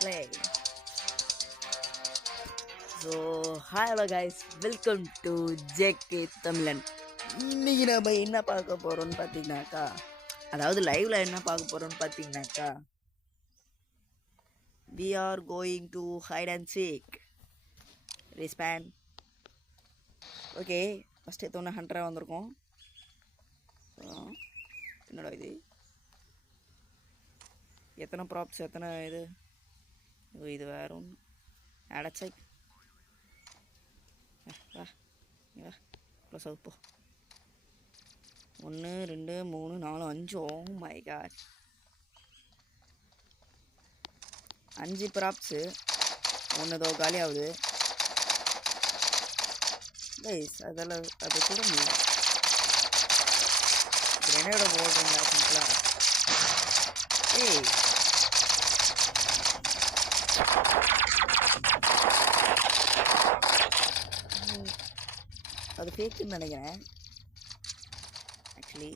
play. So, hi hello guys, welcome to JK Tamilan. இன்னைக்கு நம்ம என்ன பார்க்க போறோம்னு பார்த்தீங்கன்னாக்கா, அதாவது லைவ்ல என்ன பார்க்க போறோம்னு பார்த்தீங்கன்னாக்கா, we are going to hide and seek. Respan. Okay, first எடுத்தோன்னே ஹண்ட்ரா வந்திருக்கோம். என்னடா இது, எத்தனை ப்ராப்ஸ், எத்தனை இது, இது வேற ஒன்று அடைச்சை. வா வா ப்ளஸ் போ. 1 2 3 4 5. ஓ மை காட், 5 ப்ராப்ஸு, 1 ஏதோ காலி ஆகுது கைஸ். அதெல்லாம் அது கூட முடியும். கிரனேடை போடுறீங்களா சிம்பிளாக? ஏய் அது ஃபேக்குன்னு நினைக்கிறேன் ஆக்சுவலி.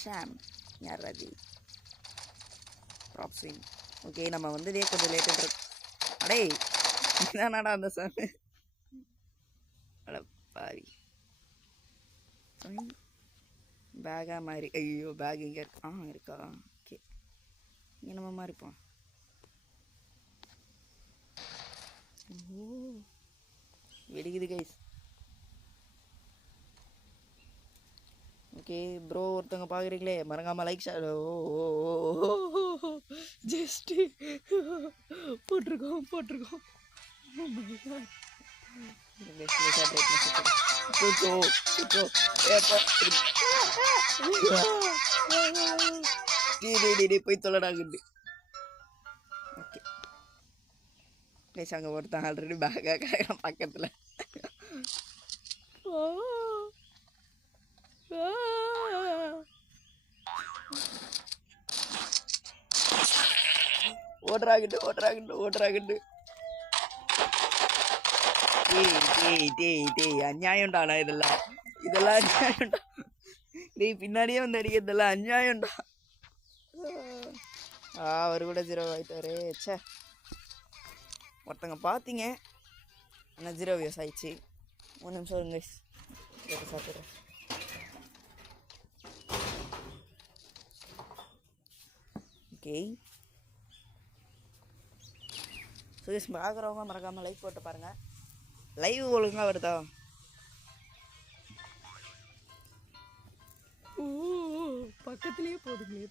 ஷாம் யார் அது? ப்ராப்ஸிங். ஓகே, நம்ம வந்ததே கொஞ்சம் லேட்டு இருக்கு. அடே இதானாடா அந்த சாமி? அட பாவி, பேகா மாதிரி. ஐயோ பேக் இங்கே இருக்கு. இருக்கா? ஓகே, இங்கே நம்ம மாறிப்போம். வெடிக்குது கைஸ். ஓகே ப்ரோ, ஒருத்தவங்க பார்க்குறீங்களே, மறக்காமல் லைக் ஷேர். ஜஸ்ட் போட்டிருக்கோம். போய் தொலைடாங்குது. ஓகே கைஸ், அங்கே ஒருத்தன் ஆல்ரெடி பேக்காக கிடைக்கிறான் பக்கத்தில். ஓடுறாங்கட்டு. டேய் அநியாயம்டாண்ணா, இதெல்லாம் அநியாயம்டா. டேய் பின்னாடியே வந்து அடிக்கிறதெல்லாம் அநியாயம்டா. அவர் கூட 0 ஆகிட்டாரு. சே, ஒருத்தங்க பார்த்தீங்க, ஆனால் 0 வியூஸ் ஆயிடுச்சு. 1 நிமிஷம் இருங்க சாப்பிட்றேன். ஓகே சுயஸ் பார்க்குறவங்க மறக்காமல் லைக் போட்டு பாருங்கள். லைவ் ஒழுங்காக வருதா? பக்கத்துலேயே போதுங்களே.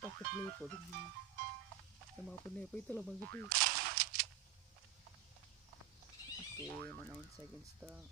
நம்ம பொண்ணு போய் தொலை பங்கிட்டு. ஓகே, 9 செகண்ட்ஸ் தான்.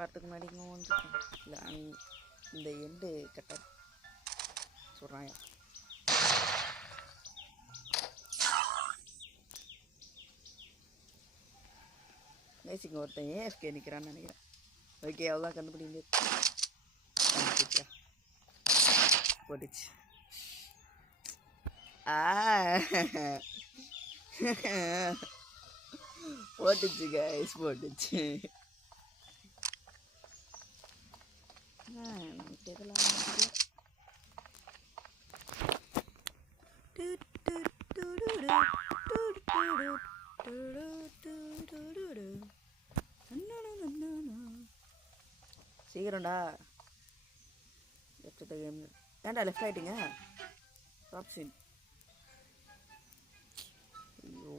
வரத்துக்கு முன்னாடி இல்லை, இந்த எண்டு கட்ட சொல்கிறாங்க. நேசிங்க ஒருத்தன் ஏஎஃப்கே நிற்கிறான்னு நினைக்கிறேன். ஓகே, அவ்வளோதான் கண்டுபிடிங்க. போட்டுச்சு. போட்டுச்சு கைஸ், போட்டுச்சு. சீக்கிரம்டா. ஏன்டா லெஃப்ட் ஆகிட்டீங்க? ஆப்ஷன். ஐயோ,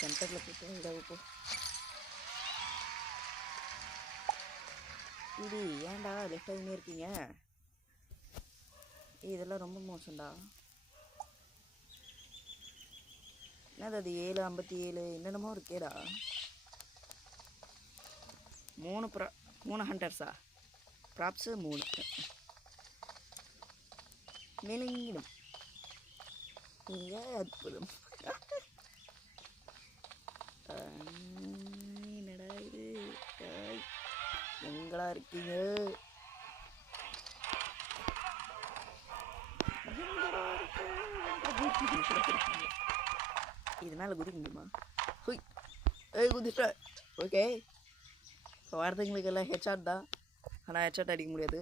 சென்டரில் போட்டு விடாது. இது ஏன்டா லெஃப்ட் ஆகினே இருக்கீங்க? இதெல்லாம் ரொம்ப மோசம்டா. என்னது அது 757 என்னென்னமோ இருக்கேடா. 3 ஹண்டர்ஸா? ப்ராப்ஸு 3 மேலங்கிடும் இங்கே அற்புதம். என்னடா இது எங்களா இருக்கீங்க? இது மேலே குதிக்க முடியுமா? ஹுய் குதிச்சிட்ட. ஓகே, இப்போ வரதுங்களுக்கு எல்லாம் ஹெட்ஷாட் தான், ஆனால் ஹெட்ஷாட் அடிக்க முடியாது.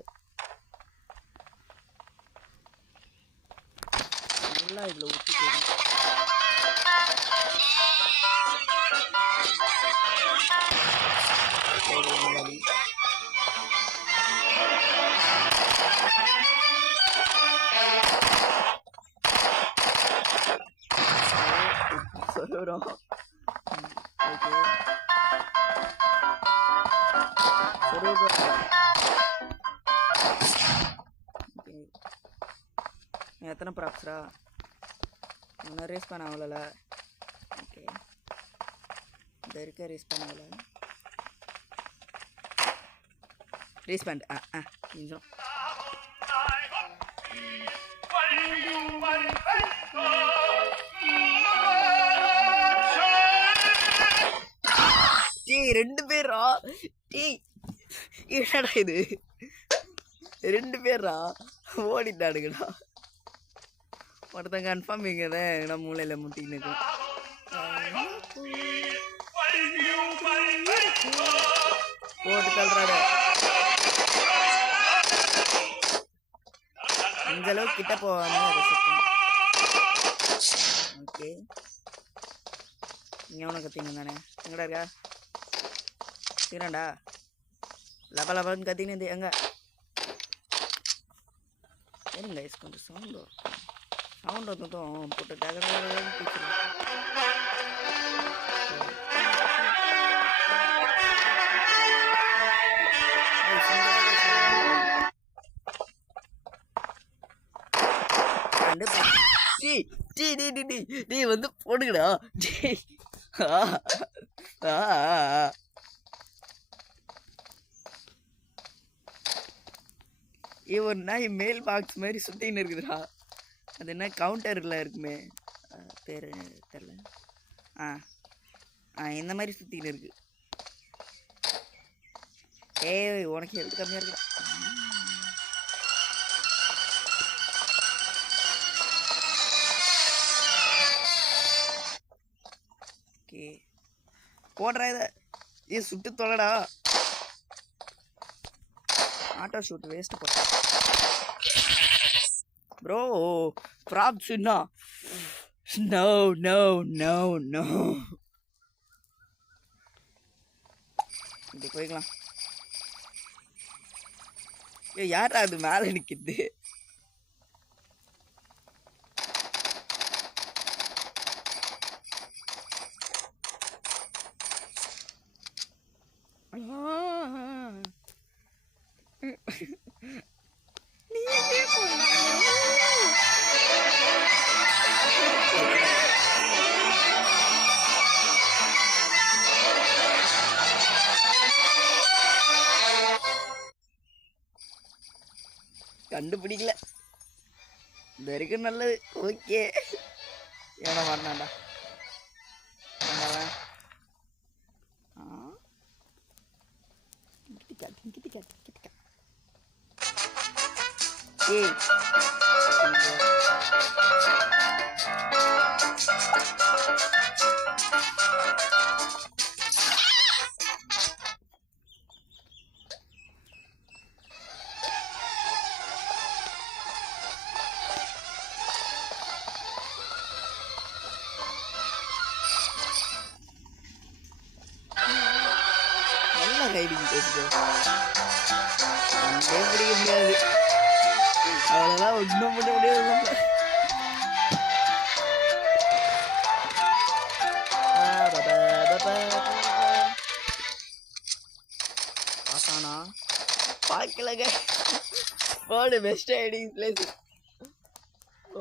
நல்லா இதில் ஊற்றி சொல்லுறோம். ஓகே, எத்தனை ப்ராப்ஸ்ரா? இன்னும் ரேஸ் பண்ண ஆகல. ஓகே, இந்த இருக்க ரேஸ் பண்ண ஆகல. ரேஸ் பண்ண கொஞ்சம் டீ 2 பேரா? டீ என்னடா இது? 2 பேரா ஓடிட்டானுங்கடா. ஒருத்தன் கன்ஃபார்ம் இங்கே தான் மூளையில் முட்டின்னு போட்டு தள்ளுறாரு. இந்த அளவுக்கு கிட்ட போவாங்க. ஓகே, இங்கே உனக்கு கத்திங்க தானே? எங்கடா இருக்கா? சீராண்டா லப லபன்னு கத்தின்னு எங்க சரிங்க கைஸ், கொஞ்சம் சவுண்டு வந்ததும் போட்டு டகரன்னு பிடிச்சிடும். நீ வந்து போடுங்கடா. ஒரு நாய் மேல் பாக்ஸ் மாதிரி சுத்தின்னு இருக்குதுடா. அது என்ன கவுண்டரில் இருக்குமே, பேர் தெரில. இந்த மாதிரி சுத்தின்னு இருக்கு. ஏய் உனக்கு ஹெல்த் கம்மியாக இருக்குடா. ஓகே, போடுறா இதை சுட்டு தொலைடா. ஆட்டோ ஷூட் வேஸ்ட் போட்ட bro. Props no no no no. இப்படி போய்க்கலாம். யாரா அது மேலே நிற்கிது? கண்டுபிடிக்கல. இந்த வரைக்கும் நல்லது. ஓகே, எவனை வரணாண்டா. ரைடிங் பிடிக்க முடியாது. அவ்வளோதான், ஒன்றும் பண்ண முடியாது. பாசானா பார்க்கலங்க. போடு, பெஸ்ட் ரைடிங் பிளேஸ்.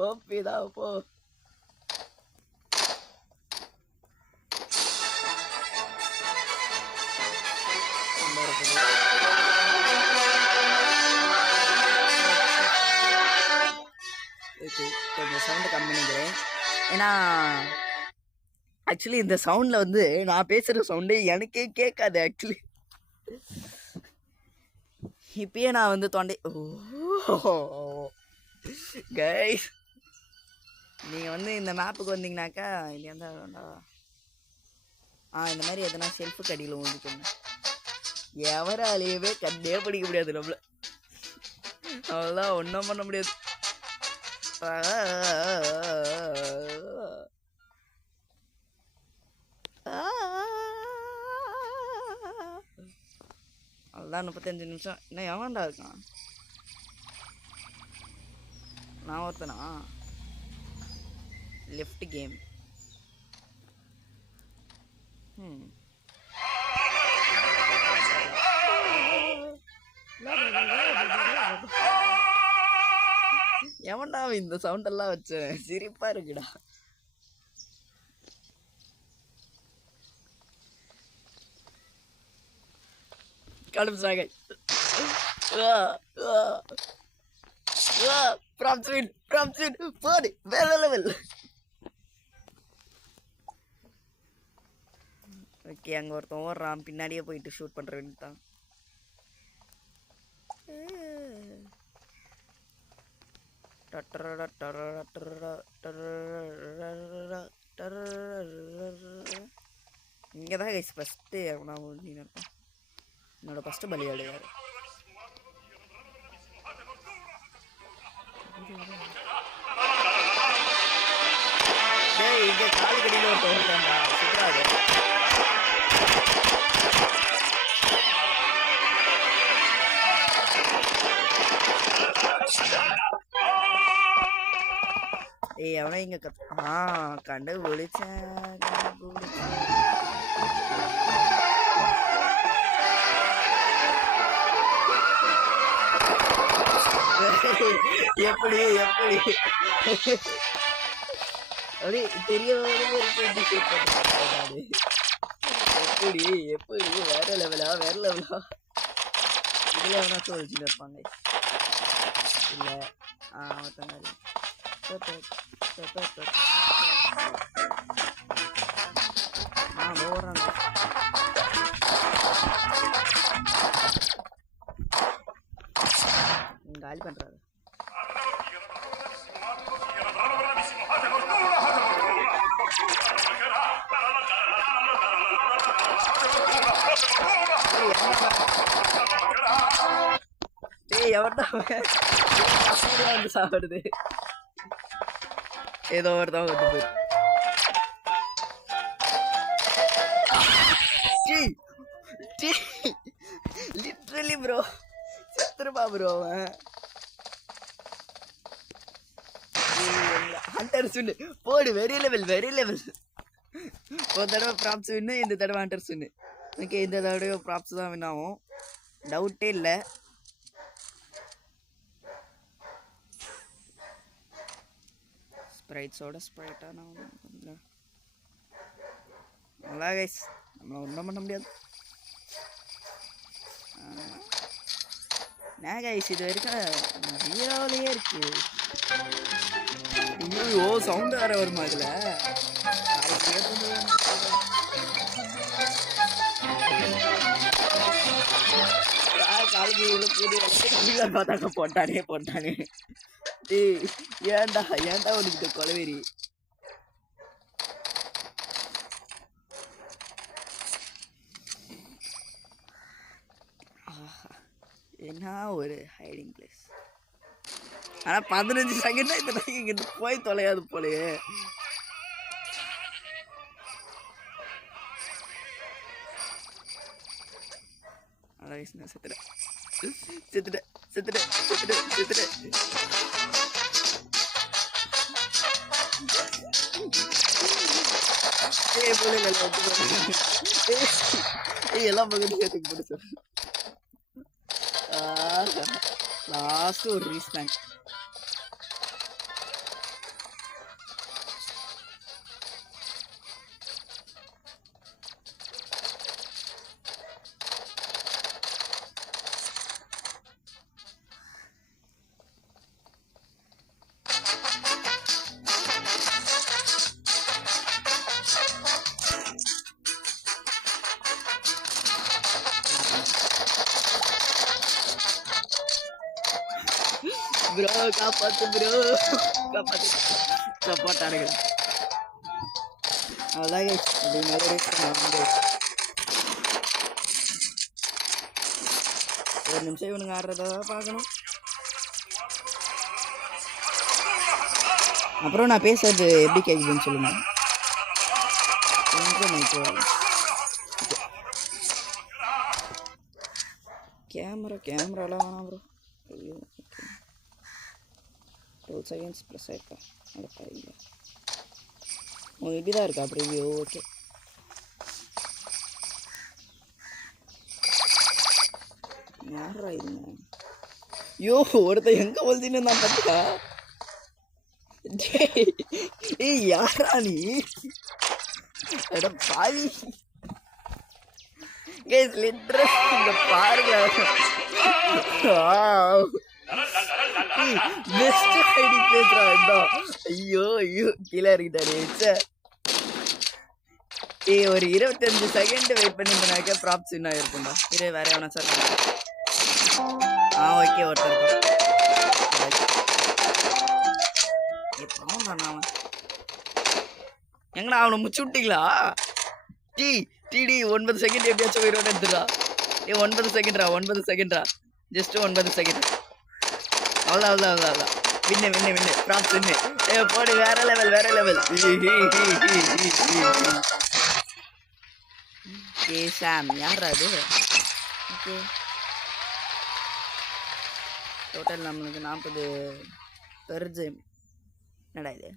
ஓபிதான் போ. கொஞ்சம் சவுண்டு கம்மி பண்ணிக்கிறேன். ஏன்னா ஆக்சுவலி இந்த சவுண்டில் வந்து நான் பேசுகிற சவுண்டு எனக்கே கேட்காது. ஆக்சுவலி இப்பயே நான் வந்து தொண்டை கைஸ், நீங்கள் வந்து இந்த மேப்புக்கு வந்தீங்கன்னாக்கா இது எந்த வேண்டாம் இந்த மாதிரி எதனா ஷெல்ஃபு கடியில் ஊந்துக்கோங்க. எவராலேயே கண்டே படிக்க முடியாது நம்மள. அவ்வளோதான், ஒன்றும் பண்ண முடியாது. அதுதான் 35 நிமிஷம். இன்னும் எவன்டா இருக்கான்? நான் ஒருத்தனா? Left game. எவன்டா இந்த சவுண்டெல்லாம் வச்சேன்? சிரிப்பா இருக்குடா. கடும் சாகை. போடு வேற லெவல். ஓகே, அங்கே ஒருத்தன் ஓடுறான், பின்னாடியே போயிட்டு ஷூட் பண்ணுற வேண்டியதான். இங்கே தான் கைஸ் ஃபஸ்ட்டு நான் இருப்பேன். என்னோட ஃபஸ்ட்டு பலியாடு யார்? இங்கே காலு கடியில் ஒரு தோன்றாண்டா சுற்றாது. எவனா இங்க கண்டுபிடிச்சேன். எப்படி எப்படி அப்படி தெரியாத எப்படி எப்படி வேற லெவலா வேற லெவலா. இதுல எவனாச்சும் ஒழிச்சுட்டு இருப்பாங்க. இல்லை ஒருத்தங்க ஓடுறாங்க. காலி பண்றாரு. எவன்டா வந்து சாப்பிடுது? ஏதோ ஒருத்தவங்க வந்து போய் லிட்ரலி ப்ரோ செத்துருப்பா ப்ரோ. ஹண்டர் சுன்னு போடு. Very level very level. ஒரு தடவை ப்ராப்ஸ் வின்னு, இந்த தடவை ஹண்டர் சுன்னு. ஓகே, இந்த தடவை ப்ராப்ஸ் தான் வின் ஆகும், டவுட்டே இல்லை. ஸ்ப்ரைட்ஸோட ஸ்ப்ரைட்டாக நான் நல்லா கைஸ், நம்மளை ஒன்றும் பண்ண முடியாது. நான் கைஸ் இது வரைக்கும் 0லேயே இருக்கு. ஐயோ சவுண்டு வேற வருமா இதில்? பார்த்தாக்க போட்டானே. ஏன்டா உனக்கு கொலவெறி? என்ன ஒரு ஹைடிங் பிளேஸ். ஆனால் 15 செகண்ட் இந்த நாய்க்கு இங்கிட்டு போய் தொலையாது போலையே. அதான் செத்துட்டேன். எல்லாம் பக்கத்து சேர்த்துக்கு போட்டு சார். லாஸ்ட் ஒரு ரீஸ்பேங்க். ப்ரோ காப்பாத்து ப்ரோ காப்பாத்து சப்போர்ட் ஆடுகிறேன் அவ்வளோதான் guys. இப்படி மேலே ஒரு நிமிஷம் இவனுங்க ஆடுறத பார்க்கணும். அப்புறம் நான் பேசுறது எப்படி கேட்குதுன்னு சொல்லுங்க. கேமராலாம் வேணாம் ப்ரோ. ஐயோ 12 செகண்ட்ஸ் ப்ளஸ் ஆயிருக்கா அடப்பா இல்லை உங்களுக்கு இப்படி தான் இருக்கா ப்ரிவியூ ஓகே. யாரா இருங்க ஐயோ ஒருத்தன் எங்கே வளர்த்தின்னு நான் பார்த்துக்கா. ஏய் யாரா நீ அட பாவி கேஸ் லிட்டரல் இங்க பாருங்க. பெஸ்ட் ஐடி பேசுறான். ஐயோ ஐயோ கீழே இருக்கிட்டாரு. ஏய் ஒரு 25 செகண்ட் வெயிட் பண்ணிருந்தாக்க ப்ராப்ஸ் இன்னும் இருக்கும்டா. இரு வேற எவனா சார் ஓகே ஒருத்தர் எங்கடா அவனை முச்சு விட்டீங்களா? டிடி 9 செகண்ட் எப்படியாச்சும் உயிரோட எடுத்துடா. 9 செகண்ட்ரா ஜஸ்ட் 9 செகண்ட். அவ்வளோ வின்னு ப்ராப்ஸ் வின்னு. போடு வேற லெவல். ஓகே சாம் யாரா அது? ஓகே டோட்டல் நம்மளுக்கு 40 பெருஜு. என்னடா இது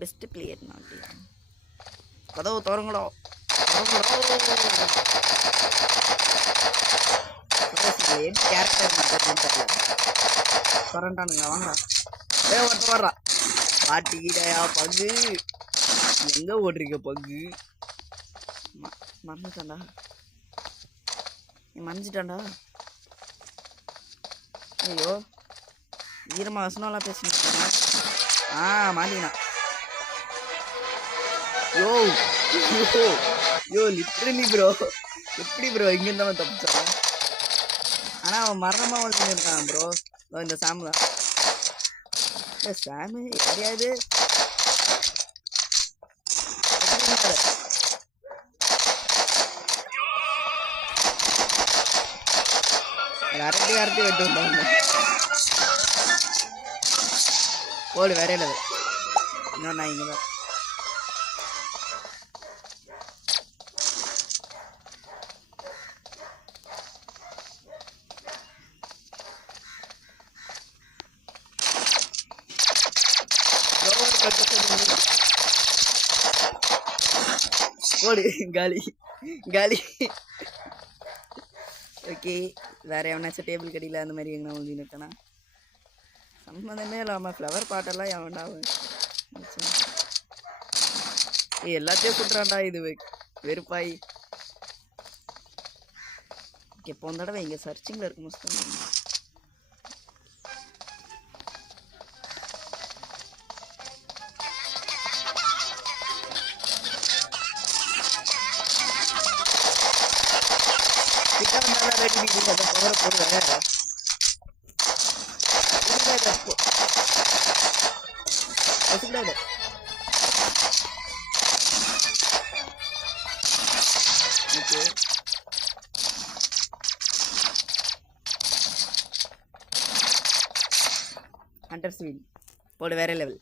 பெஸ்ட் பிளேயர் நாட்டி கதவு திறங்கடா. கேரக்டர் திறண்டானுங்க வாங்கடா. ஒருத்த வர்றா பாட்டிக்கிட்டயா பங்கு எங்க ஓடுறீங்க பங்கு மறந்துட்டான்டா மறைஞ்சிட்டான்டா. ஐயோ ஈரமா வசனம்லாம் பேசிட்டு மாட்டிக்கினா. யோ லிட்ரலி ப்ரோ எப்படி ப்ரோ இங்க இருந்தாலும் தப்பிச்சான். ஆனா அவன் மரணமா வந்து இருக்கான் ப்ரோ. இந்த சாம் தான் சாமு யாரையாது அரட்டி வெட்டு வந்தாங்க. ஓடு வேற இல்லை இன்னும் நான் இங்கே தான் ஓடு காலி. ஓகே வேற எவனாச்சும் டேபிள் கடியில் அந்த மாதிரி எங்கன்னா ஒழுங்கி நிற்கனா சம்மந்தமே இல்லாமல் ஃப்ளவர் பாட்டெல்லாம் எவன்டா எல்லாத்தையும் சுட்டுறான்டா. இது வெறுப்பாய். எப்போ தடவை இங்கே சர்ச்சிங்கில் இருக்கும் முஸ்தம் கிட்ட வந்தாலும் ரெடி நீங்கள் அதை பவரை போடுவேன். ஹண்டர்ஸ் வீல் போடு வேற லெவல்.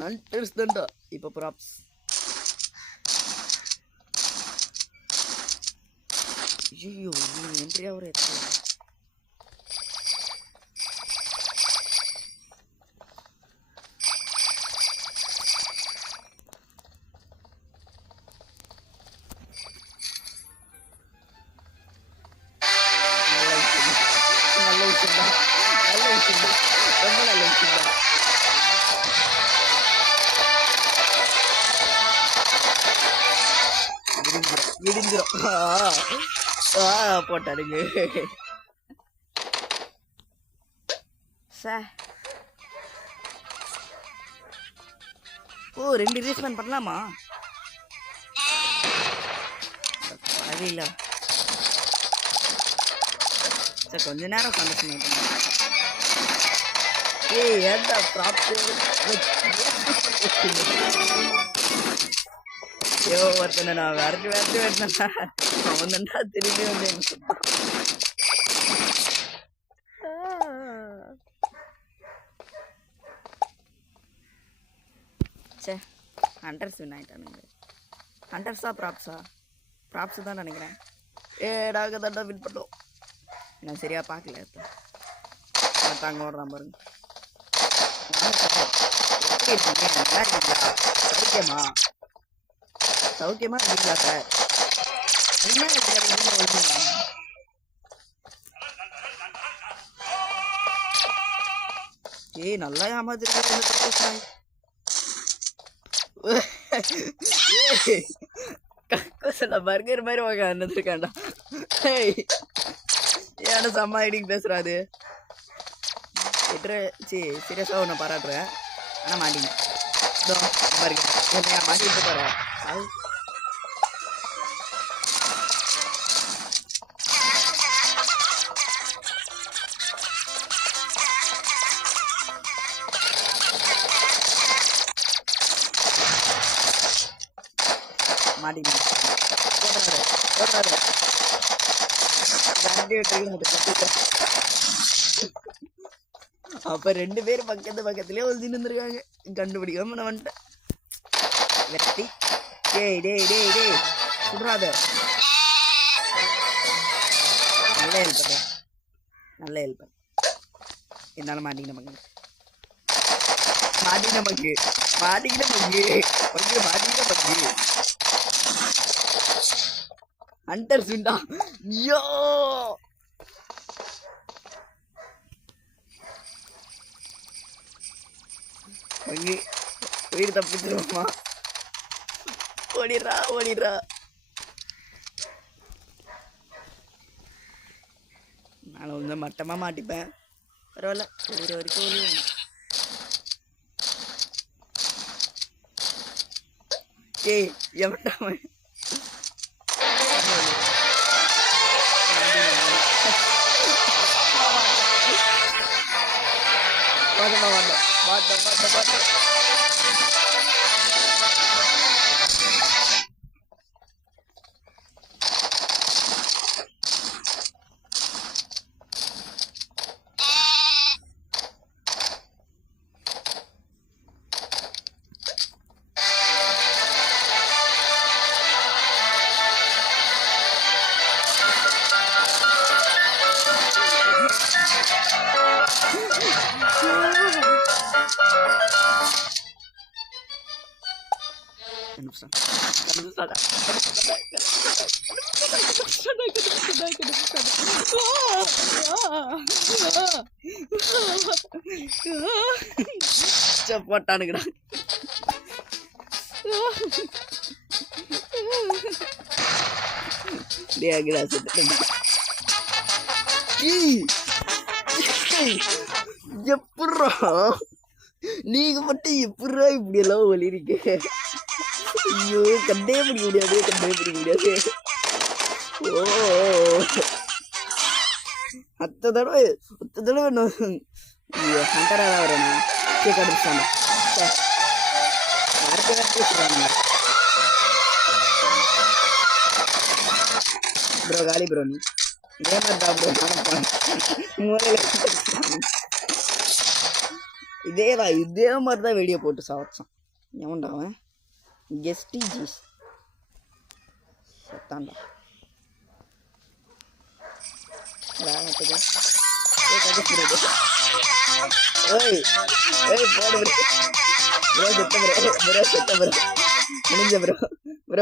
ஹண்டர்ஸ் தான்டா இப்போ ப்ராப்ஸ். ஐயோ என்ட்ரி ஆகிற ரொம்ப நல்ல விஷயம் தான். விடிஞ்சிரும் போட்டாருங்க. ஓ 2 ரீஸ்பேன் பண்ணலாமா? அது இல்லை சரி கொஞ்ச நேரம் சந்தோஷமாயிட்டேன். ஏய் ஏன்டா ப்ராப்ஸ் ஐயோ ஒருத்தனை நான் விரட்டி வெட்டினேன்டா. அவன் தான்டா திரும்பி வந்து சே ஹண்டர்ஸ் வின் ஆகிட்டானுங்க. ஹண்டர்ஸா ப்ராப்ஸு தான் நினைக்கிறேன். நாங்கள் தாண்டா வின் பண்ணோம். நான் சரியாக பார்க்கல. தாங்க ஓடுறான் பாருங்க. எப்படி இருக்கீங்க? நல்லா இருக்கீங்களா? சௌக்கியமா இருக்கீங்களா சார்? ஏய் நல்லா ஏமாத்திருக்கேன். பர்கர் மாதிரி உட்காந்துருக்காண்டா. ஏன்னா செம்ம ஐடிங் பேசுறாது. சீரியஸாக ஒன்று பாராட்டுறேன். ஆனால் மாட்டிங்க பர்கர் என்னையா மாட்டிட்டு போகிறேன். மாட்டிங்க போடுறாரு. அப்ப 2 பேரும் பக்கத்துலயே ஒழிச்சு இருந்திருக்காங்க. கண்டுபிடிக்காம நான் வந்துட்டேன். வெட்டி டேய் சுடுறாத. நல்ல ஹெல்ப் இருந்தாலும் மாட்டிக்கின பங்கு ஹண்டர் சுண்டா. ஐயோ பங்கு உயிர் தப்பிச்சிருவோமா? ஓடிடுறா. நான் வந்து மட்டமா மாட்டிப்பேன். பரவாயில்ல ஒரு வரைக்கும் ஓடிடுவேன். ஏய் எவன்டா வாட்ட போட்டானுங்கடா. எப்பட்றா நீங்க மட்டும் எப்பட்றா இப்படி எல்லாம் ஒளிரிக்க? ஐயோ கண்டே பிடிக்க முடியாது. ஓ அத்த தடவை ஹண்டரா தான் வரேண்ணா. கண்டுபிடிச்சாங்க ப்ரோ காலி ப்ரோ. நீ இதே மாதிரிடா ப்ரோ இதே மாதிரிதான் வீடியோ போட்டு சாப்பிட்டான். எவன்டா அவன்? ஜீஸ் செத்தான்டா.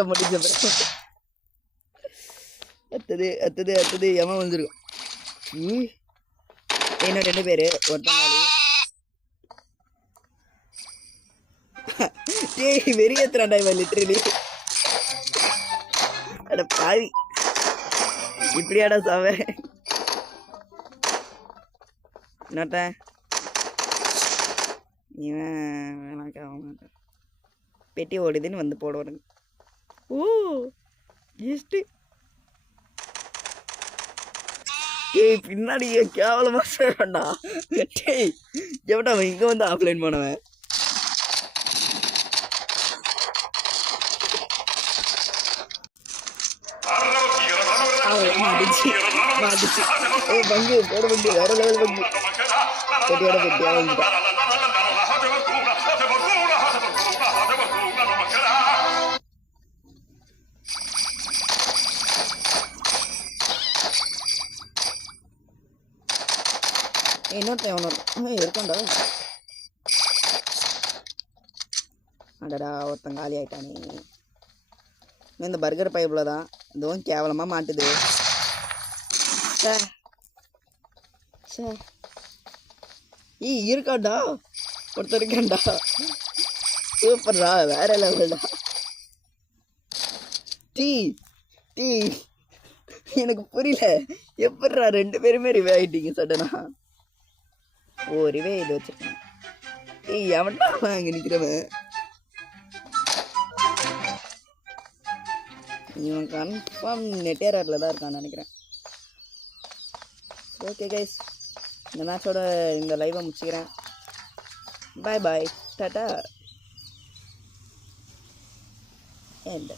முடிஞ்ச அடுத்தது எவன் வந்துருக்கும். இன்னும் 2 பேரு ஒருத்தனாளி வெறியேத்துறான்டா இவன் லிட்டரலி. அட பாவி இப்படியாடா சாவ. என்னட்ட இவன் பெட்டி ஓடுதுன்னு வந்து போடுவானுங்க. ஓ ஜஸ்ட் ஏய் பின்னாடி கேவலமா சொல்றா. டேய் எவன்டா அவன் இங்க வந்து ஆஃப்லைன் போனவன்? மாட்டிச்சு மாட்டிச்சு. ஏய் பங்கு போட பங்கு வேற லெவல் பங்கு. பெட்டியோட பெட்டியா வந்துட்டான். இன்னொருத்தன் ஒன்று இருக்கான்டா. அடடா ஒருத்தன் காலி ஆயிட்டானே. இந்த பர்கர் பைப்பில் தான் இதுவும் கேவலமாக மாட்டுது. இருக்காண்டா ஒருத்தர் இருக்காண்டா. சூப்பர்டா வேற லெவல்டா. டீ டீ எனக்கு புரியல எப்படிடா 2 பேருமே ரிவே ஆகிட்டீங்க சடனா. ஓ ரிவே இது வச்சிருக்கேன். ஏய் எவன்டா அங்கே நிற்கிறவன்? இவன் கன்ஃபார்ம் நெட்டேரில் தான் இருக்கான்னு நினைக்கிறேன். ஓகே கைஸ், இந்த மேட்சோட இந்த லைவை முடிச்சுக்கிறேன். பாய் பாய் டாட்டா. And